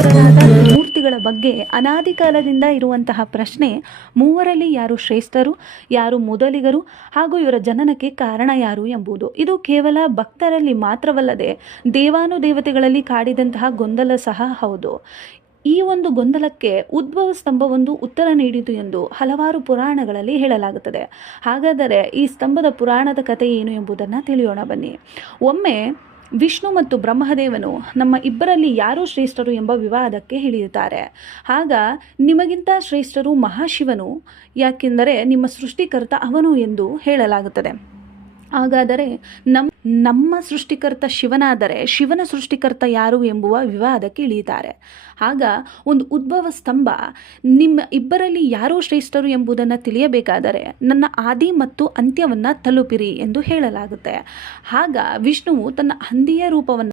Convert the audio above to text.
ಈಶ್ವರರಾದ ಮೂರ್ತಿಗಳ ಬಗ್ಗೆ ಅನಾದಿ ಕಾಲದಿಂದ ಇರುವಂತಹ ಪ್ರಶ್ನೆ, ಮೂವರಲ್ಲಿ ಯಾರು ಶ್ರೇಷ್ಠರು, ಯಾರು ಮೊದಲಿಗರು, ಹಾಗೂ ಇವರ ಜನನಕ್ಕೆ ಕಾರಣ ಯಾರು ಎಂಬುದು. ಇದು ಕೇವಲ ಭಕ್ತರಲ್ಲಿ ಮಾತ್ರವಲ್ಲದೆ ದೇವಾನುದೇವತೆಗಳಲ್ಲಿ ಕಾಡಿದಂತಹ ಗೊಂದಲ ಸಹ ಹೌದು. ಈ ಒಂದು ಗೊಂದಲಕ್ಕೆ ಉದ್ಭವ ಸ್ತಂಭವೊಂದು ಉತ್ತರ ನೀಡಿತು ಎಂದು ಹಲವಾರು ಪುರಾಣಗಳಲ್ಲಿ ಹೇಳಲಾಗುತ್ತದೆ. ಹಾಗಾದರೆ ಈ ಸ್ತಂಭದ ಪುರಾಣದ ಕಥೆ ಏನು ಎಂಬುದನ್ನು ತಿಳಿಯೋಣ ಬನ್ನಿ. ಒಮ್ಮೆ ವಿಷ್ಣು ಮತ್ತು ಬ್ರಹ್ಮದೇವನು ನಮ್ಮ ಇಬ್ಬರಲ್ಲಿ ಯಾರು ಶ್ರೇಷ್ಠರು ಎಂಬ ವಿವಾದಕ್ಕೆ ಇಳಿಯುತ್ತಾರೆ. ಆಗ ನಿಮಗಿಂತ ಶ್ರೇಷ್ಠರು ಮಹಾಶಿವನು, ಯಾಕೆಂದರೆ ನಿಮ್ಮ ಸೃಷ್ಟಿಕರ್ತ ಅವನು ಎಂದು ಹೇಳಲಾಗುತ್ತದೆ. ಹಾಗಾದರೆ ನಮ್ಮ ಸೃಷ್ಟಿಕರ್ತ ಶಿವನಾದರೆ ಶಿವನ ಸೃಷ್ಟಿಕರ್ತ ಯಾರು ಎಂಬುವ ವಿವಾದಕ್ಕೆ ಇಳಿಯುತ್ತಾರೆ. ಆಗ ಒಂದು ಉದ್ಭವ ಸ್ತಂಭ, ನಿಮ್ಮ ಇಬ್ಬರಲ್ಲಿ ಯಾರು ಶ್ರೇಷ್ಠರು ಎಂಬುದನ್ನು ತಿಳಿಯಬೇಕಾದರೆ ನನ್ನ ಆದಿ ಮತ್ತು ಅಂತ್ಯವನ್ನು ತಲುಪಿರಿ ಎಂದು ಹೇಳಲಾಗುತ್ತೆ. ಆಗ ವಿಷ್ಣುವು ತನ್ನ ಹಂದಿಯ ರೂಪವನ್ನು